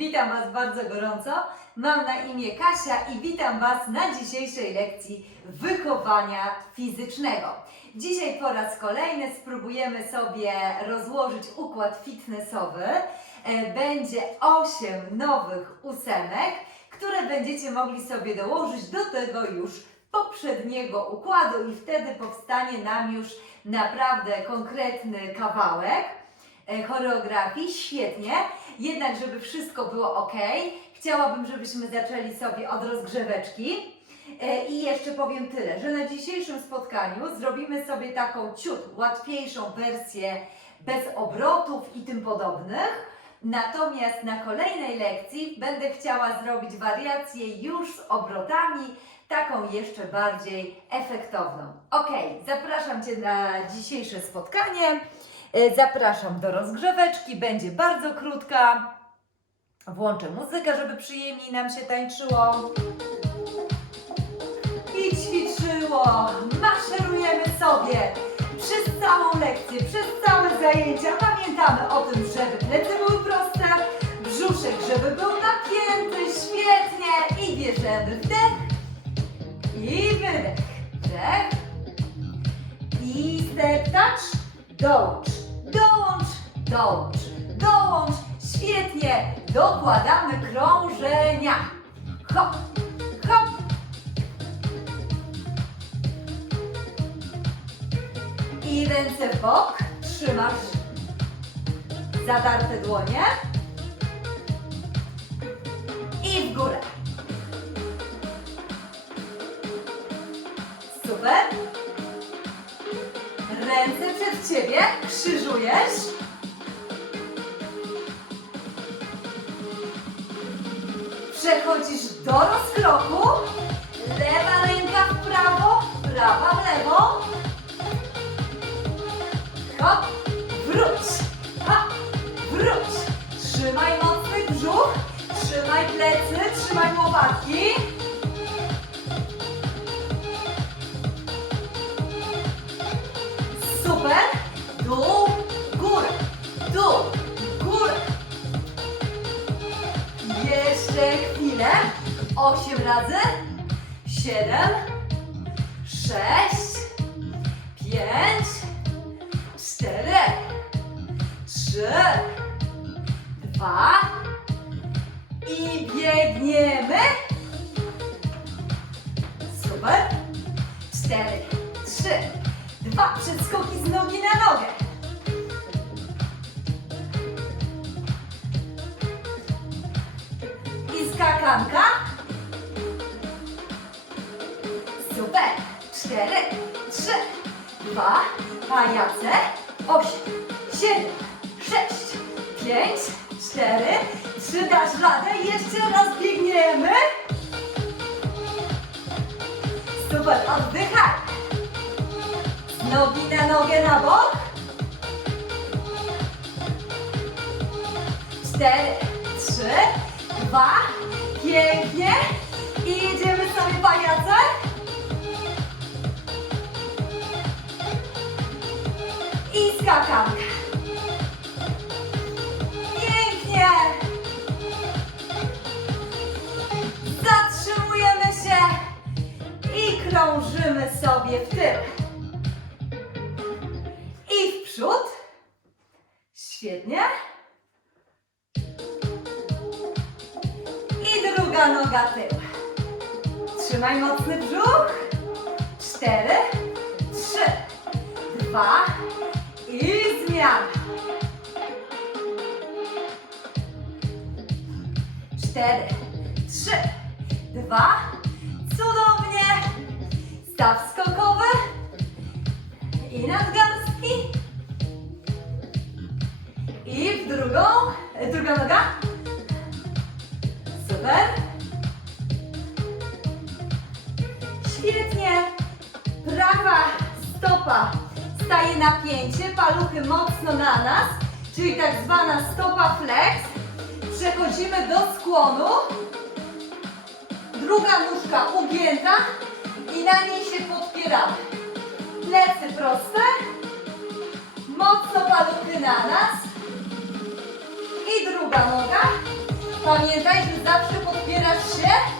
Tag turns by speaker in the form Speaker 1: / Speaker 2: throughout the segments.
Speaker 1: Witam Was bardzo gorąco. Mam na imię Kasia i witam Was na dzisiejszej lekcji wychowania fizycznego. Dzisiaj po raz kolejny spróbujemy sobie rozłożyć układ fitnessowy. E, Będzie 8 nowych ósemek, które będziecie mogli sobie dołożyć do tego już poprzedniego układu i wtedy powstanie nam już naprawdę konkretny kawałek e, choreografii. Świetnie. Jednak, żeby wszystko było ok, chciałabym, żebyśmy zaczęli sobie od rozgrzeweczki. E, I jeszcze powiem tyle, że na dzisiejszym spotkaniu zrobimy sobie taką ciut łatwiejszą wersję bez obrotów i tym podobnych. Natomiast na kolejnej lekcji będę chciała zrobić wariację już z obrotami, taką jeszcze bardziej efektowną. Ok, zapraszam Cię na dzisiejsze spotkanie. E, Zapraszam do rozgrzeweczki, będzie bardzo krótka. Włączę muzykę, żeby przyjemniej nam się tańczyło. I ćwiczyło. Maszerujemy sobie przez całą lekcję, przez całe zajęcia. Pamiętamy o tym, żeby plecy były proste, brzuszek, żeby był napięty, świetnie. I bierzemy wdech i wydech. Wdech i step touch. Dołącz, dołącz, dołącz, dołącz. Świetnie. Dokładamy krążenia. Hop, hop. I ręce w bok. Trzymasz zadarte dłonie. I w górę. Super. Ręce przed ciebie. Krzyżujesz. Przechodzisz do rozkroku. Lewa ręka w prawo, prawa w lewo. Hop, wróć. Hop, wróć. Trzymaj mocny brzuch. Trzymaj plecy, trzymaj łopatki. Dół, górę. Dół, górę. Jeszcze chwilę. Osiem razy. Siedem. Sześć. Pięć. Cztery. Trzy. Dwa. I biegniemy. Super. Cztery. Trzy. Dwa. Przeskoki z nogi na nogę. Skakanka. Super. Cztery, trzy, dwa, pajace, osiem, siedem, sześć, pięć, cztery, trzy, dasz radę. Jeszcze raz biegniemy. Super, oddychaj. Nogi na nogę na bok. Cztery, trzy, dwa, pięknie. I jedziemy sobie pajace. I skakanka. Pięknie. Zatrzymujemy się i krążymy sobie w tył. I w przód. Świetnie. Noga tył. Trzymaj mocny brzuch. Cztery, trzy, dwa i zmiana. Cztery, trzy, dwa. Cudownie. Staw skokowy i nadgarstki. I w drugą, druga noga. Super. Świetnie. Prawa stopa staje na pięcie, paluchy mocno na nas, czyli tak zwana stopa flex. Przechodzimy do skłonu. Druga nóżka ugięta i na niej się podpieramy. Plecy proste. Mocno paluchy na nas. I druga noga. Pamiętaj, że zawsze podpierasz się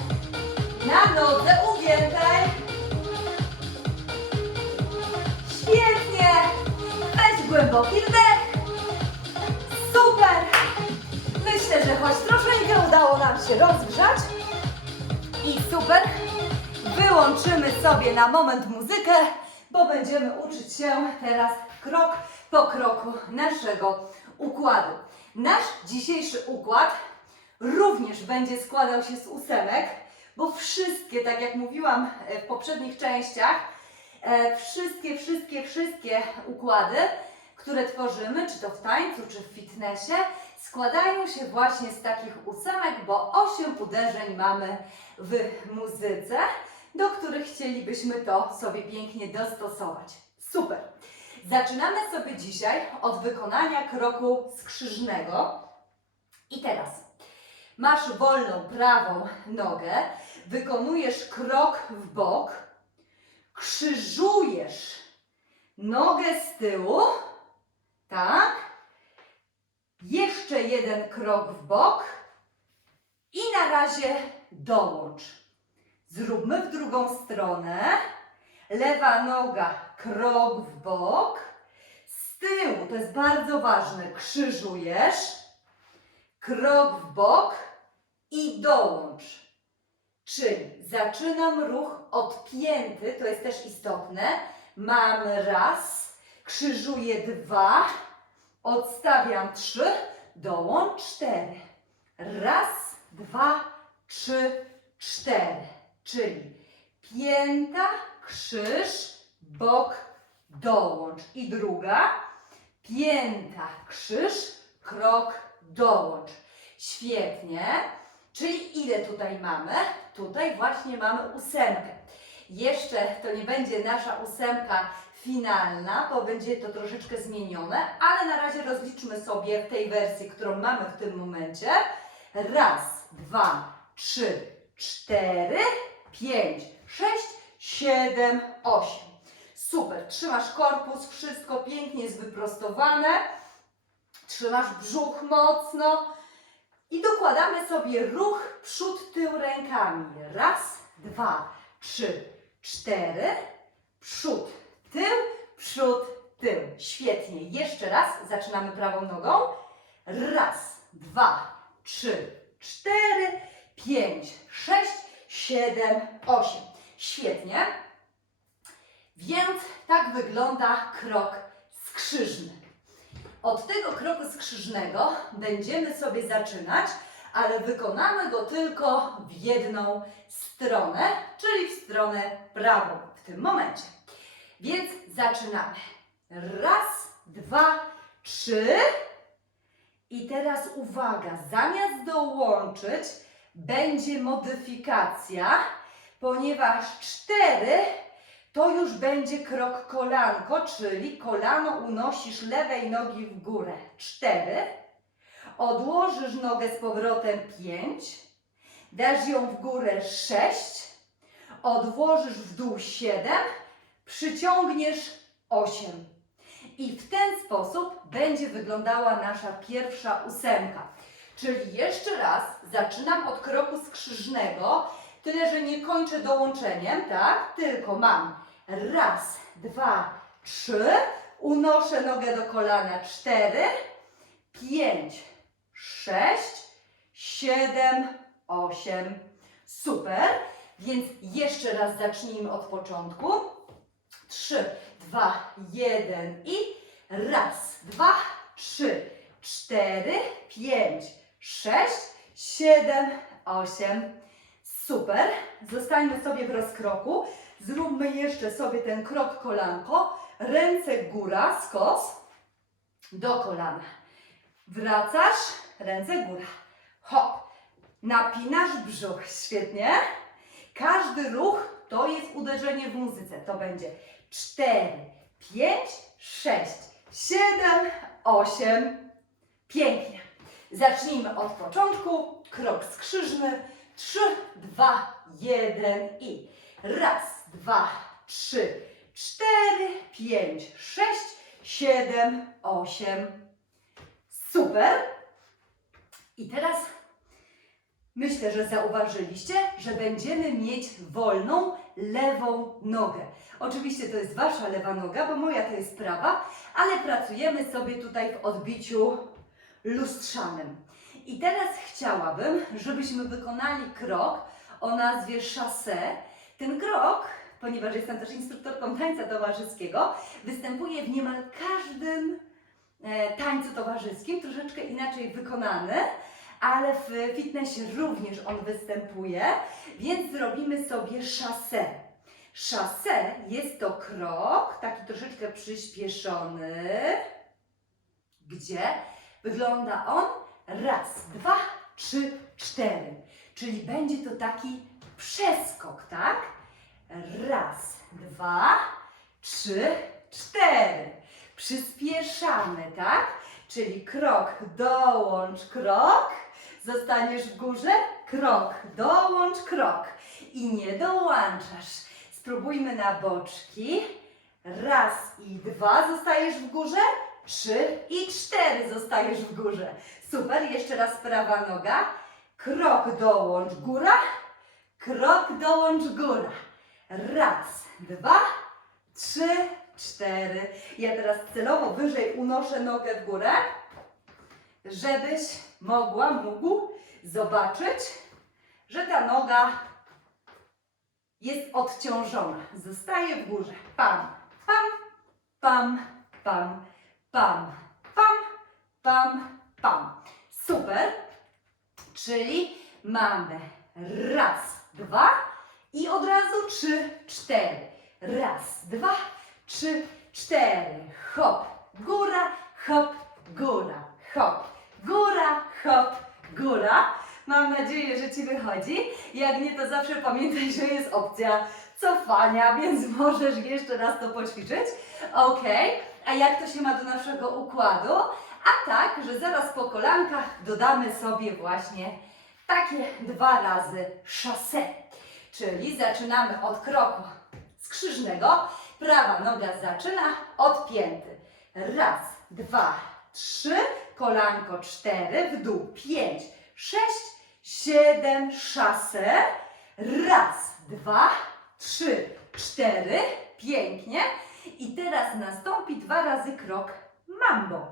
Speaker 1: głęboki wdech. Super! Myślę, że choć troszeczkę udało nam się rozgrzać. I super! Wyłączymy sobie na moment muzykę, bo będziemy uczyć się teraz krok po kroku naszego układu. Nasz dzisiejszy układ również będzie składał się z ósemek, bo wszystkie, tak jak mówiłam e, w poprzednich częściach, e, wszystkie, wszystkie, wszystkie układy, które tworzymy, czy to w tańcu, czy w fitnessie, składają się właśnie z takich ósemek, bo osiem uderzeń mamy w muzyce, do których chcielibyśmy to sobie pięknie dostosować. Super! Zaczynamy sobie dzisiaj od wykonania kroku skrzyżnego. I teraz masz wolną prawą nogę, wykonujesz krok w bok, krzyżujesz nogę z tyłu, tak? Jeszcze jeden krok w bok i na razie dołącz. Zróbmy w drugą stronę. Lewa noga, krok w bok. Z tyłu, to jest bardzo ważne, krzyżujesz. Krok w bok i dołącz. Czyli zaczynam ruch od pięty, to jest też istotne. Mam raz, krzyżuję dwa, odstawiam trzy, dołącz cztery. Raz, dwa, trzy, cztery. Czyli pięta, krzyż, bok, dołącz. I druga, pięta, krzyż, krok, dołącz. Świetnie. Czyli ile tutaj mamy? Tutaj właśnie mamy ósemkę. Jeszcze to nie będzie nasza ósemka finalna, bo będzie to troszeczkę zmienione, ale na razie rozliczmy sobie w tej wersji, którą mamy w tym momencie. Raz, dwa, trzy, cztery, pięć, sześć, siedem, osiem. Super, trzymasz korpus, wszystko pięknie jest wyprostowane. Trzymasz brzuch mocno i dokładamy sobie ruch przód, tył rękami. Raz, dwa, trzy, cztery. Przód, tył, przód, tył. Świetnie. Jeszcze raz. Zaczynamy prawą nogą. Raz, dwa, trzy, cztery, pięć, sześć, siedem, osiem. Świetnie. Więc tak wygląda krok skrzyżny. Od tego kroku skrzyżnego będziemy sobie zaczynać, ale wykonamy go tylko w jedną stronę, czyli w stronę prawą w tym momencie. Więc zaczynamy. Raz, dwa, trzy. I teraz uwaga, zamiast dołączyć, będzie modyfikacja, ponieważ cztery to już będzie krok kolanko, czyli kolano unosisz lewej nogi w górę. Cztery. Odłożysz nogę z powrotem pięć. Dasz ją w górę sześć. Odłożysz w dół siedem. Przyciągniesz osiem. I w ten sposób będzie wyglądała nasza pierwsza ósemka. Czyli jeszcze raz zaczynam od kroku skrzyżnego, tyle że nie kończę dołączeniem, tak? Tylko mam raz, dwa, trzy, unoszę nogę do kolana, cztery, pięć, sześć, siedem, osiem. Super. Więc jeszcze raz zacznijmy od początku. Trzy, dwa, jeden i raz, dwa, trzy, cztery, pięć, sześć, siedem, osiem. Super. Zostańmy sobie w rozkroku. Zróbmy jeszcze sobie ten krok kolanko. Ręce góra, skos do kolana. Wracasz, ręce góra. Hop. Napinasz brzuch. Świetnie. Każdy ruch to jest uderzenie w muzyce. To będzie 4, 5, 6, 7, 8. Pięknie. Zacznijmy od początku. Krok skrzyżny. 3, 2, 1 i raz, dwa, trzy, cztery, pięć, sześć, siedem, osiem. Super. I teraz Myślę, że zauważyliście, że będziemy mieć wolną lewą nogę. Oczywiście to jest Wasza lewa noga, bo moja to jest prawa, ale pracujemy sobie tutaj w odbiciu lustrzanym. I teraz chciałabym, żebyśmy wykonali krok o nazwie chassé. Ten krok, ponieważ jestem też instruktorką tańca towarzyskiego, występuje w niemal każdym e, tańcu towarzyskim, troszeczkę inaczej wykonany, ale w fitnessie również on występuje, więc zrobimy sobie chassé. Chassé jest to krok, taki troszeczkę przyspieszony, gdzie wygląda on raz, dwa, trzy, cztery. Czyli będzie to taki przeskok, tak? Raz, dwa, trzy, cztery. Przyspieszamy, tak? Czyli krok, dołącz krok, zostaniesz w górze, krok, dołącz krok i nie dołączasz. Spróbujmy na boczki. Raz i dwa zostajesz w górze, trzy i cztery zostajesz w górze. Super, jeszcze raz prawa noga. Krok, dołącz góra, krok, dołącz góra. Raz, dwa, trzy, cztery. Ja teraz celowo wyżej unoszę nogę w górę, żebyś mogła, mógł zobaczyć, że ta noga jest odciążona. Zostaje w górze. Pam, pam, pam, pam, pam, pam, pam, pam. Super. Czyli mamy raz, dwa i od razu trzy, cztery. Raz, dwa, trzy, cztery. Hop, góra, hop, góra, hop, góra, hop, góra. Mam nadzieję, że Ci wychodzi. Jak nie, to zawsze pamiętaj, że jest opcja cofania, więc możesz jeszcze raz to poćwiczyć. Ok, a jak to się ma do naszego układu? A tak, że zaraz po kolankach dodamy sobie właśnie takie dwa razy chassé. Czyli zaczynamy od kroku skrzyżnego. Prawa noga zaczyna od pięty. Raz, dwa, trzy, kolanko cztery, w dół pięć, sześć, siedem, chassé. Raz, dwa, trzy, cztery, pięknie. I teraz nastąpi dwa razy krok mambo.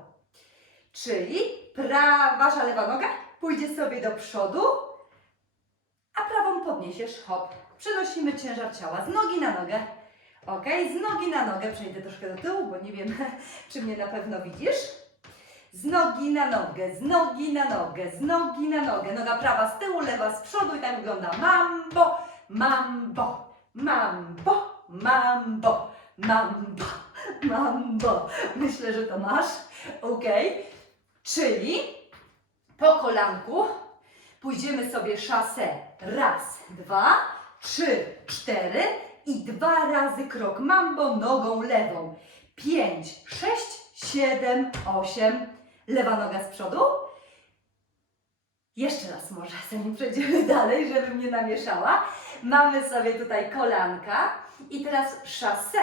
Speaker 1: Czyli pra, wasza lewa noga pójdzie sobie do przodu, a prawą podniesiesz, hop. Przenosimy ciężar ciała z nogi na nogę. Ok, z nogi na nogę. Przejdę troszkę do tyłu, bo nie wiem, czy mnie na pewno widzisz. Z nogi na nogę, z nogi na nogę, z nogi na nogę. Noga prawa z tyłu, lewa z przodu i tak wygląda mambo, mambo, mambo, mambo, mambo, mambo. Myślę, że to masz. Ok. Czyli po kolanku pójdziemy sobie szasę. Raz, dwa, trzy, cztery i dwa razy krok mambo nogą lewą. Pięć, sześć, siedem, osiem. Lewa noga z przodu. Jeszcze raz może, zanim przejdziemy dalej, żebym nie namieszała. Mamy sobie tutaj kolanka i teraz szasę.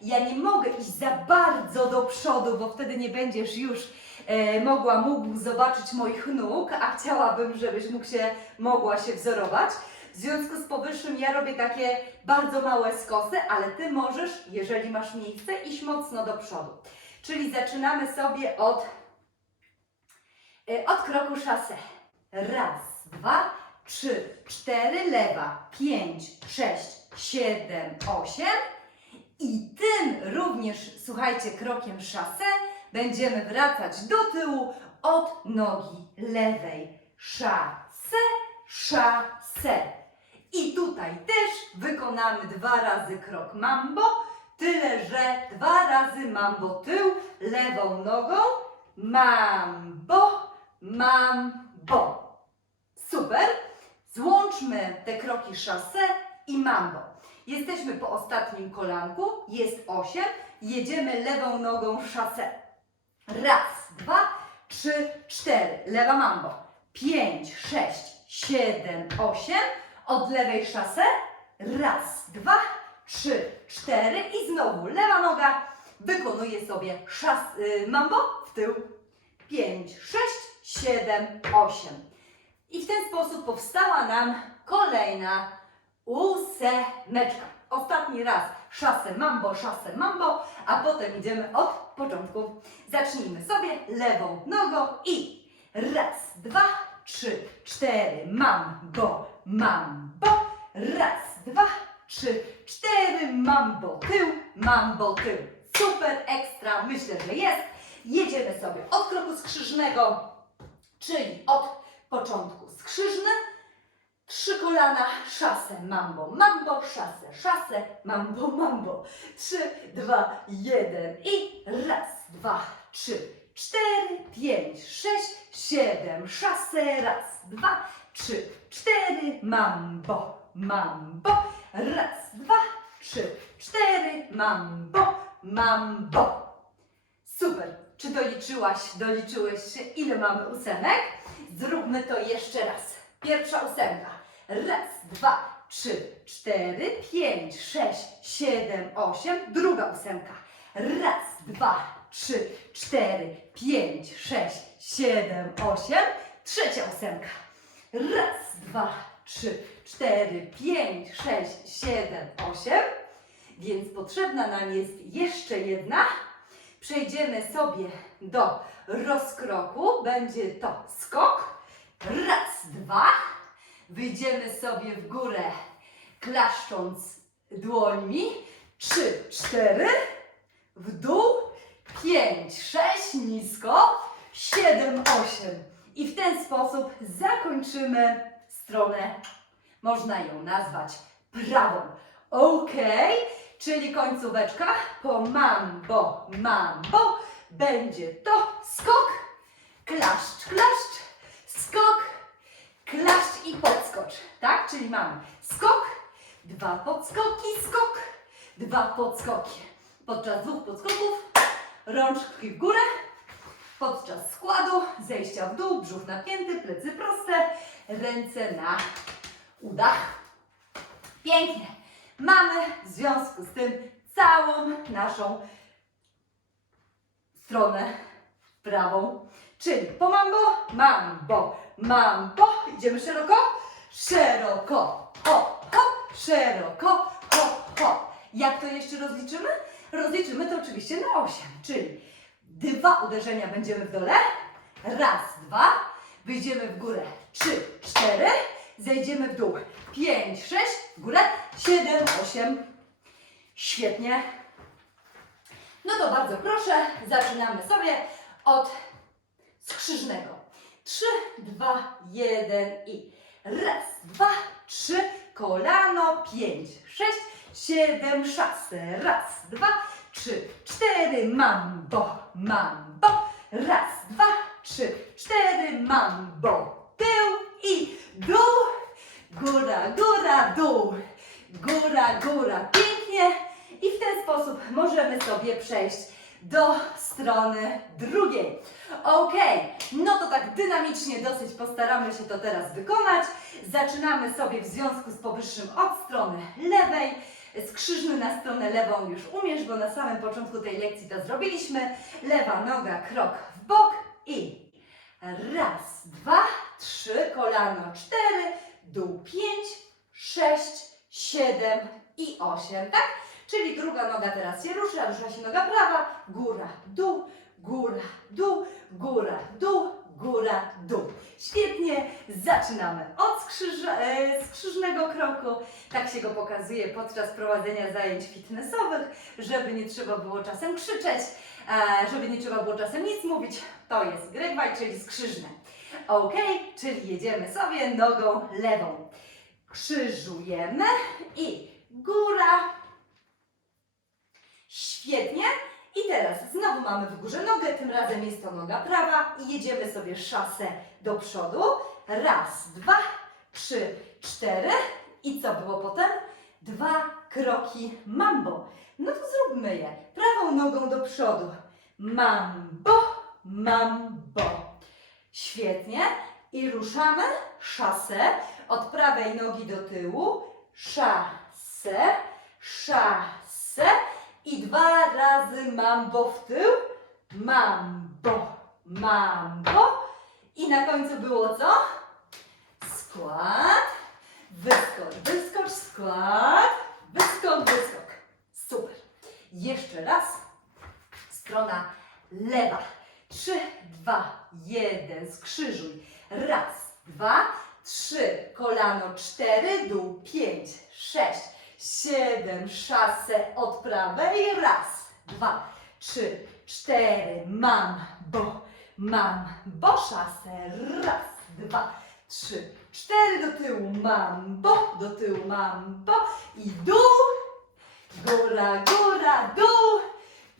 Speaker 1: Ja nie mogę iść za bardzo do przodu, bo wtedy nie będziesz już e, mogła, mógł zobaczyć moich nóg, a chciałabym, żebyś mógł się, mogła się wzorować. W związku z powyższym ja robię takie bardzo małe skosy, ale Ty możesz, jeżeli masz miejsce, iść mocno do przodu. Czyli zaczynamy sobie od, od kroku szasę. Raz, dwa, trzy, cztery, lewa, pięć, sześć, siedem, osiem. I tym również, słuchajcie, krokiem szasę będziemy wracać do tyłu od nogi lewej. Szasę, szasę. I tutaj też wykonamy dwa razy krok mambo, tyle że dwa razy mambo tył lewą nogą. Mambo, mambo. Super. Złączmy te kroki szasę i mambo. Jesteśmy po ostatnim kolanku, jest 8, jedziemy lewą nogą szasę. Raz, dwa, trzy, cztery. Lewa mambo. Pięć, sześć, siedem, osiem. Od lewej szasę. Raz, dwa, trzy, cztery. I znowu lewa noga wykonuje sobie szas, y, mambo w tył. Pięć, sześć, siedem, osiem. I w ten sposób powstała nam kolejna ósemeczka. Ostatni raz szasę mambo, szasę mambo, a potem idziemy od początku. Zacznijmy sobie lewą nogą i raz, dwa, trzy, cztery, mambo, mambo, raz, dwa, trzy, cztery, mambo, tył, mambo, tył. Super, ekstra, myślę, że jest. Jedziemy sobie od kroku skrzyżnego, czyli od początku skrzyżny, trzy kolana, szasę, mambo, mambo, szasę, szasę, mambo, mambo. Trzy, dwa, jeden i raz, dwa, trzy, cztery, pięć, sześć, siedem, szasę, raz, dwa, trzy, cztery, mambo, mambo, raz, dwa, trzy, cztery, mambo, mambo. Super. Czy doliczyłaś, doliczyłeś się, ile mamy ósemek? Zróbmy to jeszcze raz. Pierwsza ósemka. Raz, dwa, trzy, cztery, pięć, sześć, siedem, osiem. Druga ósemka. Raz, dwa, trzy, cztery, pięć, sześć, siedem, osiem. Trzecia ósemka. Raz, dwa, trzy, cztery, pięć, sześć, siedem, osiem. Więc potrzebna nam jest jeszcze jedna. Przejdziemy sobie do rozkroku. Będzie to skok. Raz, dwa. Wyjdziemy sobie w górę, klaszcząc dłońmi. Trzy, cztery. W dół. Pięć, sześć. Nisko. Siedem, osiem. I w ten sposób zakończymy stronę. Można ją nazwać prawą. Ok, czyli końcóweczka po mambo, mambo będzie to skok, klaszcz, klaszcz, skok, klaszcz i podskocz. Tak? Czyli mamy skok, dwa podskoki, skok, dwa podskoki. Podczas dwóch podskoków rączki w górę, podczas składu zejścia w dół, brzuch napięty, plecy proste, ręce na udach. Pięknie. Mamy w związku z tym całą naszą stronę prawą. Czyli po mambo, mambo, mambo. Idziemy szeroko, szeroko, ho, ho, szeroko, ho, ho. Jak to jeszcze rozliczymy? Rozliczymy to oczywiście na 8, czyli dwa uderzenia będziemy w dole, raz, dwa, wyjdziemy w górę, trzy, cztery, zejdziemy w dół, pięć, sześć, w górę, siedem, osiem. Świetnie. No to bardzo proszę, zaczynamy sobie od skrzyżnego. Trzy, dwa, jeden i raz, dwa, trzy, kolano, pięć, sześć, siedem, szasy, raz, dwa, trzy, cztery, mambo, mambo, raz, dwa, trzy, cztery, mambo, tył i dół, góra, góra, dół, góra, góra, pięknie i w ten sposób możemy sobie przejść do strony drugiej. Ok, no to tak dynamicznie dosyć postaramy się to teraz wykonać. Zaczynamy sobie w związku z powyższym od strony lewej. Skrzyżny na stronę lewą już umiesz, bo na samym początku tej lekcji to zrobiliśmy. Lewa noga, krok w bok i raz, dwa, trzy, kolano cztery, dół pięć, sześć, siedem i osiem, tak? Czyli druga noga teraz się rusza, rusza się noga prawa, góra, dół, góra, dół, góra, dół, góra, dół. Świetnie, zaczynamy od skrzyża, e, skrzyżnego kroku. Tak się go pokazuje podczas prowadzenia zajęć fitnessowych, żeby nie trzeba było czasem krzyczeć, e, żeby nie trzeba było czasem nic mówić. To jest grywaj, czyli skrzyżne. Ok, czyli jedziemy sobie nogą lewą. Krzyżujemy i góra, Świetnie. I teraz znowu mamy w górze nogę, tym razem jest to noga prawa i jedziemy sobie szasę do przodu. Raz, dwa, trzy, cztery. I co było potem? Dwa kroki mambo. No to zróbmy je. Prawą nogą do przodu. Mambo, mambo. Świetnie. I ruszamy szasę od prawej nogi do tyłu. Szasę, szasę. I dwa razy mambo w tył. Mambo, mambo. I na końcu było co? skład, wyskok, wyskocz, skład, wyskok, wyskok. Super. Jeszcze raz. Strona lewa. Trzy, dwa, jeden. Skrzyżuj. Raz, dwa, trzy. Kolano cztery, dół pięć, sześć, siedem. Szasę od prawej. Raz, dwa, trzy, cztery. Mam, bo, mam, bo szasę. Raz, dwa, trzy, cztery. Do tyłu mam, bo, do tyłu mam, bo. I dół. Góra, góra, dół.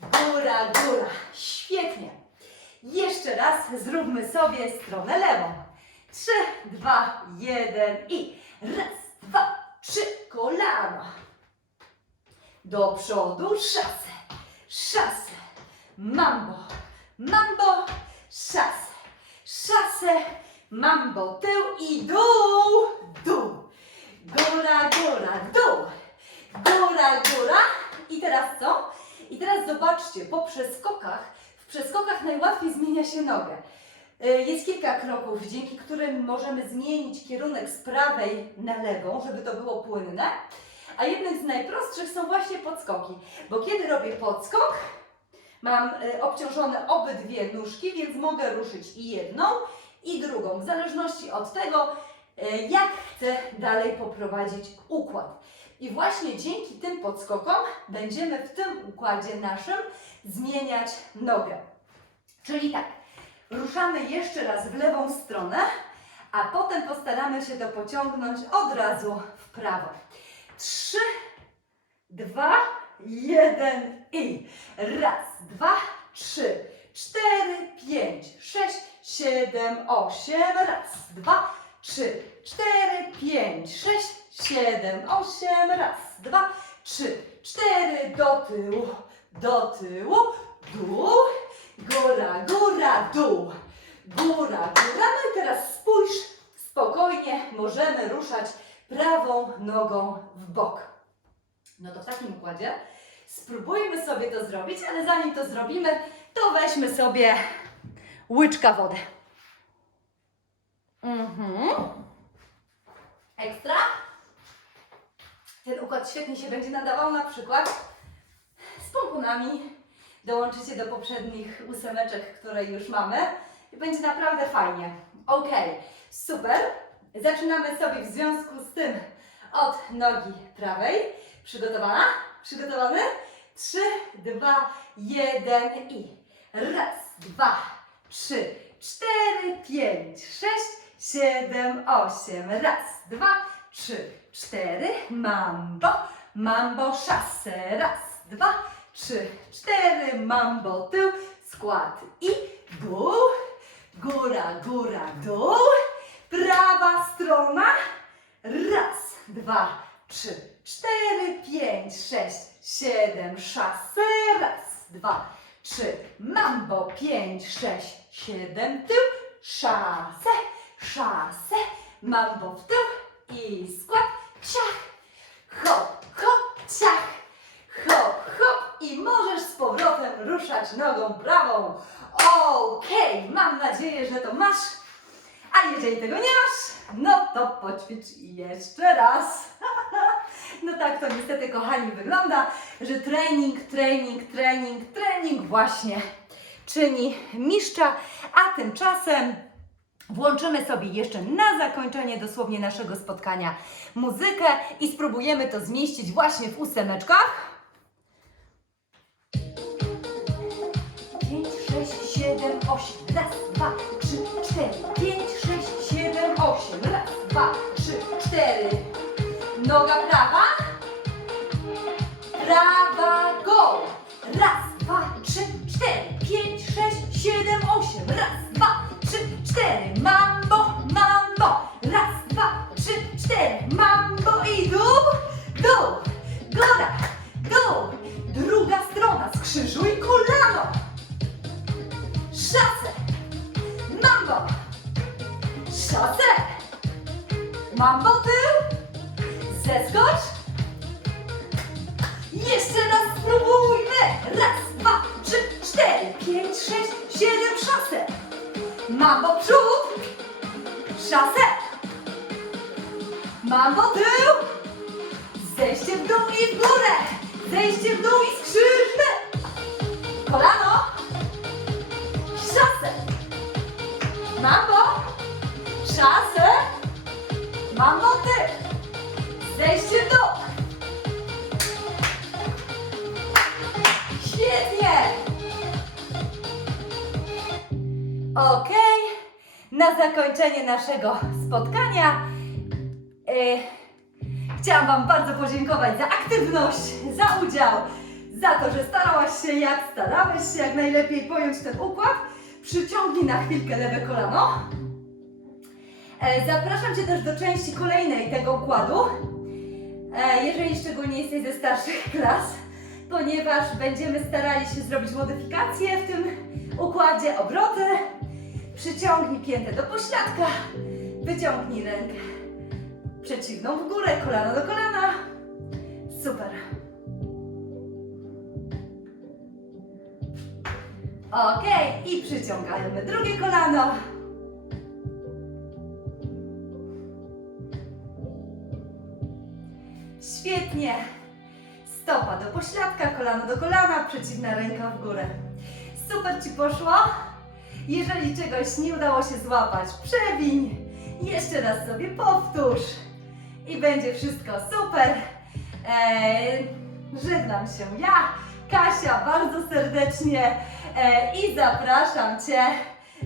Speaker 1: Góra, góra. Świetnie. Jeszcze raz zróbmy sobie stronę lewą. Trzy, dwa, jeden i raz, dwa, trzy, kolano. Do przodu szasę, szasę, mambo, mambo, szasę, szasę, mambo, tył i dół, dół. Góra, góra, dół. Góra, góra. I teraz co? I teraz zobaczcie, po przeskokach, przeskokach najłatwiej zmienia się nogę. Y, Jest kilka kroków, dzięki którym możemy zmienić kierunek z prawej na lewą, żeby to było płynne. A jednym z najprostszych są właśnie podskoki, bo kiedy robię podskok, mam y, obciążone obydwie nóżki, więc mogę ruszyć i jedną, i drugą, w zależności od tego, y, jak chcę dalej poprowadzić układ. I właśnie dzięki tym podskokom będziemy w tym układzie naszym zmieniać nogę. Czyli tak, ruszamy jeszcze raz w lewą stronę, a potem postaramy się to pociągnąć od razu w prawo. Trzy, dwa, jeden i raz, dwa, trzy, cztery, pięć, sześć, siedem, osiem, raz, dwa, trzy, cztery, pięć, sześć, siedem, osiem, raz, dwa, trzy, cztery, do tyłu, do tyłu, dół, góra, góra, dół, góra, góra. No i teraz spójrz, spokojnie możemy ruszać prawą nogą w bok. No to w takim układzie spróbujmy sobie to zrobić, ale zanim to zrobimy, to weźmy sobie łyczka wody. Mhm. Ekstra. Ten układ świetnie się będzie nadawał na przykład z pomponami. Dołączycie do poprzednich ósemeczek, które już mamy i będzie naprawdę fajnie. Ok, super. Zaczynamy sobie w związku z tym od nogi prawej. Przygotowana? Przygotowany? Trzy, dwa, jeden i raz, dwa, trzy, cztery, pięć, sześć, siedem, osiem. Raz, dwa, trzy, cztery. Mambo, mambo, szasę. Raz, dwa, trzy, cztery. Mambo, tył, skład i dół. Góra, góra, dół. Prawa strona. Raz, dwa, trzy, cztery, pięć, sześć, siedem. Szasę. Raz, dwa, trzy. Mambo, pięć, sześć, siedem. Tył. Szasę, szasę. Mambo w tył i skład. Ciach. Hop, hop, ciach. Hop, hop i możesz z powrotem ruszać nogą prawą. Okej, mam nadzieję, że to masz. A jeżeli tego nie masz, no to poćwicz jeszcze raz. No tak to niestety, kochani, wygląda, że trening, trening, trening, trening właśnie czyni mistrza, a tymczasem włączymy sobie jeszcze na zakończenie dosłownie naszego spotkania muzykę i spróbujemy to zmieścić właśnie w ósemeczkach. 5, 6, 7, 8. Raz, dwa, trzy, cztery. 5, 6, 7, 8. Raz, dwa, trzy, cztery. Noga prawa. Prawa, go. Raz, dwa, trzy, cztery. 5, 6, 7, 8. Raz, dwa, zakończenie naszego spotkania e, chciałam Wam bardzo podziękować za aktywność, za udział, za to, że starałaś się, jak starałeś się, jak najlepiej pojąć ten układ. Przyciągnij na chwilkę lewe kolano. E, Zapraszam Cię też do części kolejnej tego układu, e, jeżeli szczególnie jesteś ze starszych klas, ponieważ będziemy starali się zrobić modyfikacje w tym układzie, obroty. Przyciągnij piętę do pośladka, wyciągnij rękę przeciwną w górę, kolano do kolana. Super. Ok, i przyciągamy drugie kolano. Świetnie. Stopa do pośladka, kolano do kolana, przeciwna ręka w górę. Super Ci poszło? Jeżeli czegoś nie udało się złapać, przewiń. Jeszcze raz sobie powtórz. I będzie wszystko super. Eee, żegnam się ja, Kasia, bardzo serdecznie e, i zapraszam Cię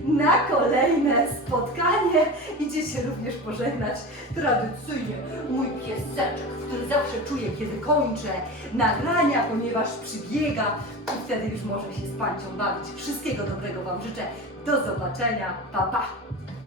Speaker 1: na kolejne spotkanie. Idzie się również pożegnać tradycyjnie mój pieseczek, który zawsze czuje, kiedy kończę nagrania, ponieważ przybiega i wtedy już może się z pańcią bawić. Wszystkiego dobrego Wam życzę. Do zobaczenia. Pa, pa.